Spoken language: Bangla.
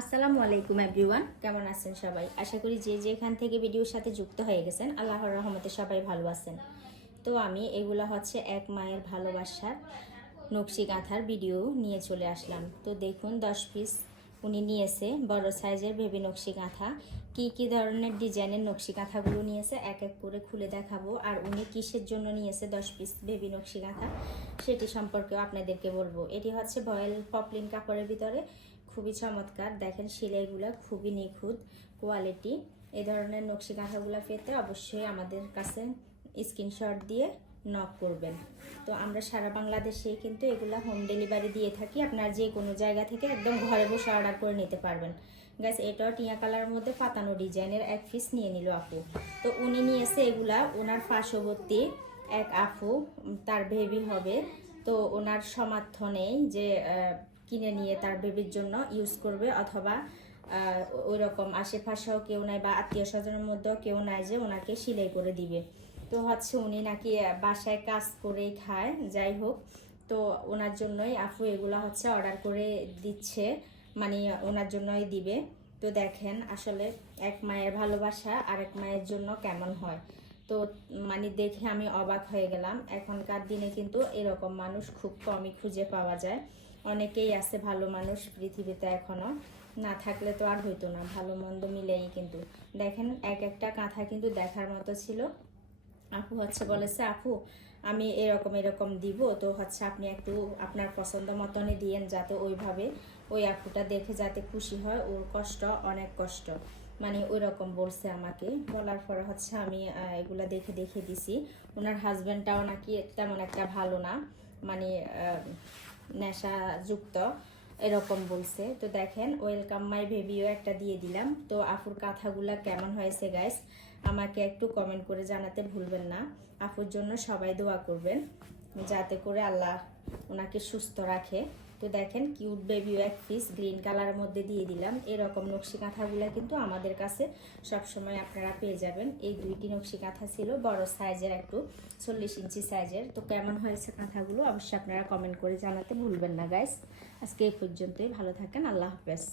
আসসালামু আলাইকুম এভরিওয়ান, কেমন আছেন সবাই? আশা করি যে যেখান থেকে ভিডিওর সাথে যুক্ত হয়ে গেছেন, আল্লাহর রহমতে সবাই ভালো আছেন। তো আমি এগুলো হচ্ছে এক মায়ের ভালোবাসার নকশি কাঁথার ভিডিও নিয়ে চলে আসলাম। তো দেখুন, দশ পিস উনি নিয়েছে, বড় সাইজের বেবি নকশি কাঁথা কি কি ধরনের ডিজাইনের নকশি কাঁথাগুলো নিয়েছে, এক এক করে খুলে দেখাবো। আর উনি কিসের জন্য নিয়েছে দশ পিস বেবি নকশি কাঁথা সেটি সম্পর্কেও আপনাদেরকে বলব। এটি হচ্ছে ভয়েল পপলিন কাপড়ের ভিতরে খুবই চমৎকার। দেখেন সেলাইগুলো খুবই নিখুঁত কোয়ালিটি এই ধরনের নকশি কাঁথাগুলো পেতে অবশ্যই আমাদের কাছে স্ক্রিনশট দিয়ে নক করবেন। তো আমরা সারা বাংলাদেশেই কিন্তু এগুলা হোম ডেলিভারি দিয়ে থাকি। আপনার যে কোনো জায়গা থেকে একদম ঘরে বসে অর্ডার করে নিতে পারবেন। গ্যাস এটাও টিয়া কালারের মধ্যে পাতানো ডিজাইনের এক পিস নিয়ে নিল আপু। তো উনি নিয়েছে এগুলা ওনার পার্শ্ববর্তী এক আপু, তার বেবি হবে। তো ওনার সামর্থ্য নেই যে কিনে নিয়ে তার বেবির জন্য ইউজ করবে অথবা ওই রকম আশেপাশেও কেউ নাই বা আত্মীয় স্বজনের মধ্যেও কেউ নাই যে ওনাকে সিলাই করে দিবে। তো হচ্ছে উনি নাকি বাসায় কাজ করেই খায়, যাই হোক। তো ওনার জন্যই আফু এগুলা হচ্ছে অর্ডার করে দিচ্ছে মানে ওনার জন্যই দিবে। তো দেখেন আসলে এক মায়ের ভালোবাসা আর এক মায়ের জন্য কেমন হয়। তো মানে দেখে আমি অবাক হয়ে গেলাম। এখনকার দিনে কিন্তু এরকম মানুষ খুব কমই খুঁজে পাওয়া যায়। অনেকেই আছে ভালো মানুষ পৃথিবীতে এখনও। না থাকলে তো আর হইতো না, ভালো মন্দ মিলেই কিন্তু। দেখেন, এক একটা কাঁথা কিন্তু দেখার মতো ছিল। আপু হচ্ছে বলেছে, আপু, আমি এরকম এরকম দিব, তো হচ্ছে আপনি একটু আপনার পছন্দ মতনই দিয়েন যাতে ওইভাবে ওই আপুটা দেখে যাতে খুশি হয়, ওর কষ্ট, অনেক কষ্ট। মানে ওই রকম বলছে আমাকে। বলার পরে হচ্ছে আমি এগুলা দেখে দেখে দিছি। ওনার হাজব্যান্ডটাও নাকি তেমন একটা ভালো না। মানে নেশাযুক্ত, এরকম বলছে। তো দেখেন ওয়েলকাম মাই বেবিও একটা দিয়ে দিলাম। তো আফুর কাঁথাগুলা কেমন হয়েছে গাইস আমাকে একটু কমেন্ট করে জানাতে ভুলবেন না। আফুর জন্য সবাই দোয়া করবেন। যাতে করে আল্লাহ ওনাকে সুস্থ রাখে। তো দেখেন কিউট বেবিও এক পিস গ্রিন কালারের মধ্যে দিয়ে দিলাম। এরকম নকশি কাঁথাগুলা কিন্তু আমাদের কাছে সবসময় আপনারা পেয়ে যাবেন। এই দুইটি নকশি কাঁথা ছিল, বড় সাইজের একটু, চল্লিশ ইঞ্চি সাইজের তো কেমন হয়েছে কাঁথাগুলো অবশ্যই আপনারা কমেন্ট করে জানাতে ভুলবেন না গাইস আজকে এই পর্যন্তই, ভালো থাকেন, আল্লাহ হাফেজ।